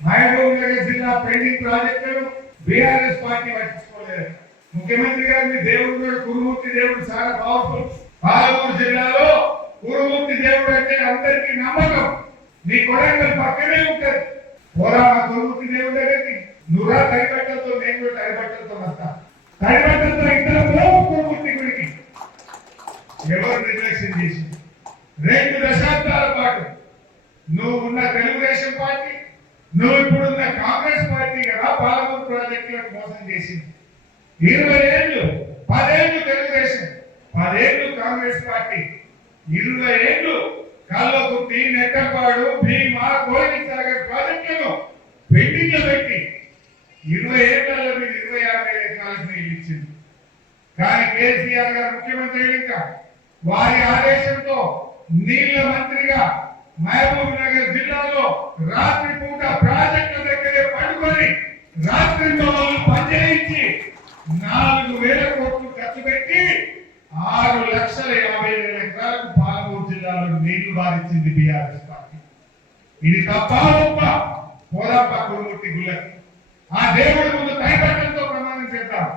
మహబూబ్ నగర్ జిల్లా పెండింగ్ ప్రాజెక్టులను BRS party పట్టించుకోలేదు. ముఖ్యమంత్రి గారిని దేవుడు కురుమూర్తి దేవుడు చాలా పవర్ఫుల్. పాలమూరు జిల్లాలో కురుమూర్తి దేవుడు అంటే అందరికీ నమ్మకం. నీ కొడంగల్ పక్కనే ఉంటది. పోరా కురుమూర్తి దేవుడు దగ్గరికి నువ్వురా తడిబట్టలతో, నేను కూడా తడిబట్టలతో వస్తా. తడిబట్టలతో ఇద్దరు కురుమూర్తి గుడికి ఎవరు నిర్లక్ష్యం చేసి 2 దశాబ్దాల పాటు నువ్వు ఉన్న తెలుగుదేశం పార్టీ, నువ్వు ఇప్పుడున్న కాంగ్రెస్ పార్టీ కదా పాలమూరు ప్రాజెక్టులకు మోసం చేసింది. 20 ఏళ్ళు, 10 ఏళ్ళు తెలుగుదేశం, 10 ఏళ్ళు కాంగ్రెస్ పార్టీ, 20 ఏళ్ళు కల్లకుర్తి, నెట్టపాడు, భీమా, కోయిలసాగర్ ప్రాజెక్టులను పెండింగ్ లో పెట్టి 20 ఏళ్లలో మీరు 26,000 ఎకరాలకు నీళ్ళు ఇచ్చింది. కానీ కేసీఆర్ గారు ముఖ్యమంత్రి ఇంకా వారి ఆదేశంతో నీళ్ల మంత్రిగా మహబూబ్ నగర్ జిల్లాలో రాత్రి పూట ప్రాజెక్టుల దగ్గరే పడుకొని రాత్రి పనిచేయించి 4,000 కోట్లు ఖర్చు పెట్టి 6,50,000 ఎకరాలకు పాలమూరు జిల్లాలో నీళ్లు బారించింది బీఆర్ఎస్ పార్టీ. ఇది తప్ప గొప్ప పోరాప కురుమూర్తి గుళ్ళకి ఆ దేవుడి ముందు కైపట్టంతో ప్రమాణం చేద్దాం.